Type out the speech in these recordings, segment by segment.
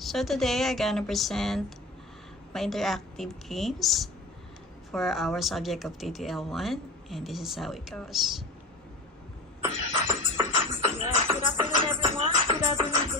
So today I'm gonna present my interactive games for our subject of TTL1, and this is how it goes. Yes, good afternoon everyone. Good afternoon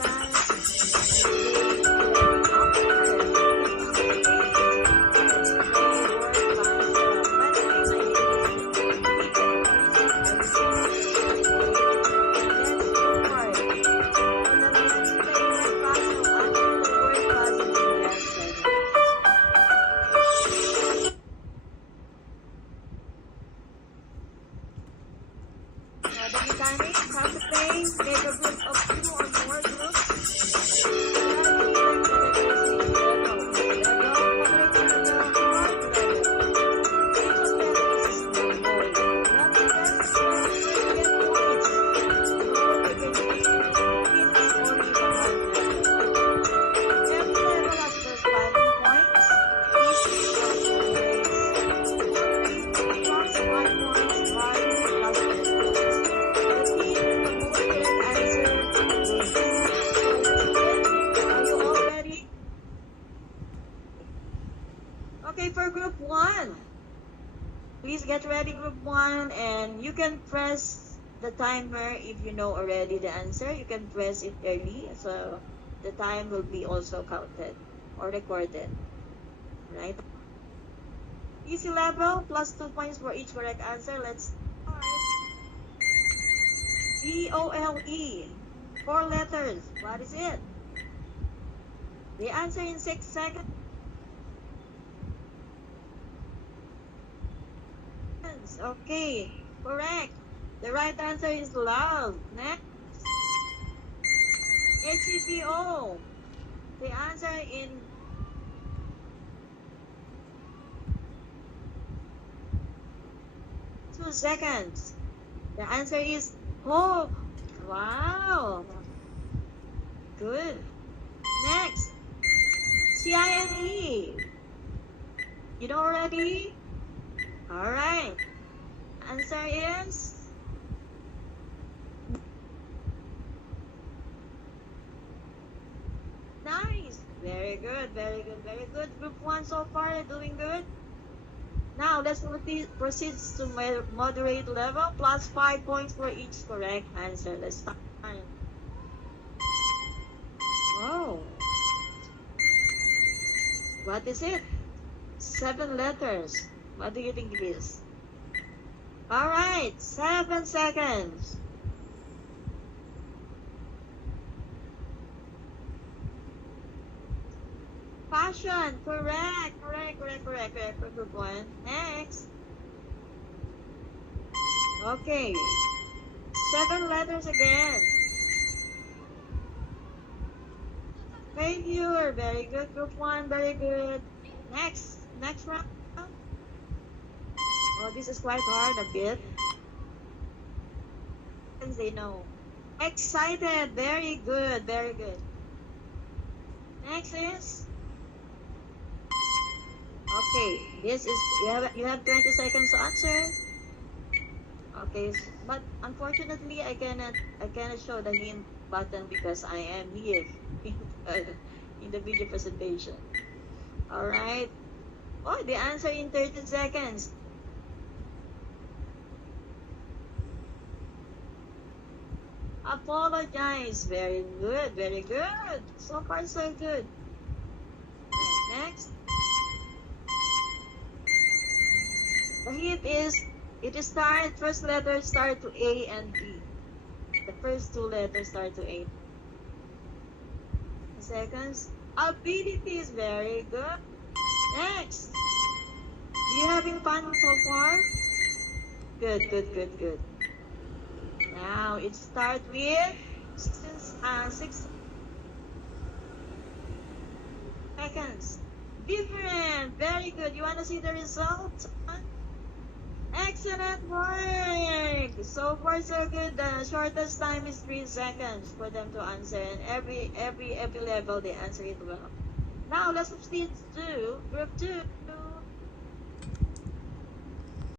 the mechanics, how to play, make a group of 2 or more groups. Okay, for group 1, please get ready, group 1, and you can press the timer if you know already the answer. You can press it early, so the time will be also counted or recorded, right? Easy level, plus 2 points for each correct answer. Let's start. VOLE, 4 letters. What is it? The answer in 6 seconds. Okay, correct. The right answer is love. Next. HEPO. The answer in 2 seconds. The answer is hope. Wow. Good. Next. CINE. You know already? Alright. Answer is nice. Very good, very good, very good. Group 1 so far doing good. Now let's proceed to moderate level, plus 5 points for each correct answer. Let's start. Oh. What is it? 7 letters. What do you think it is? Alright, 7 seconds. Fashion, correct for group 1. Next. Okay, 7 letters again. Failure, very good, group 1, very good. Next round. Oh, this is quite hard a bit. They know. Excited, very good, very good. Next is. Okay, this is you have 20 seconds to answer. Okay, but unfortunately I cannot show the hint button because I am here in the video presentation. All right. Oh, the answer in 30 seconds. Apologize. Very good, very good. So far so good. Right, next. The hint is first letter start to A and B. The first 2 letters start to A. Seconds. Abilities, very good. Next. You having fun so far? Good. Now it starts with 6 seconds. Different. Very good. You want to see the result? Excellent work. So far so good. The shortest time is 3 seconds for them to answer, and every level they answer it well. Now let's proceed to group 2.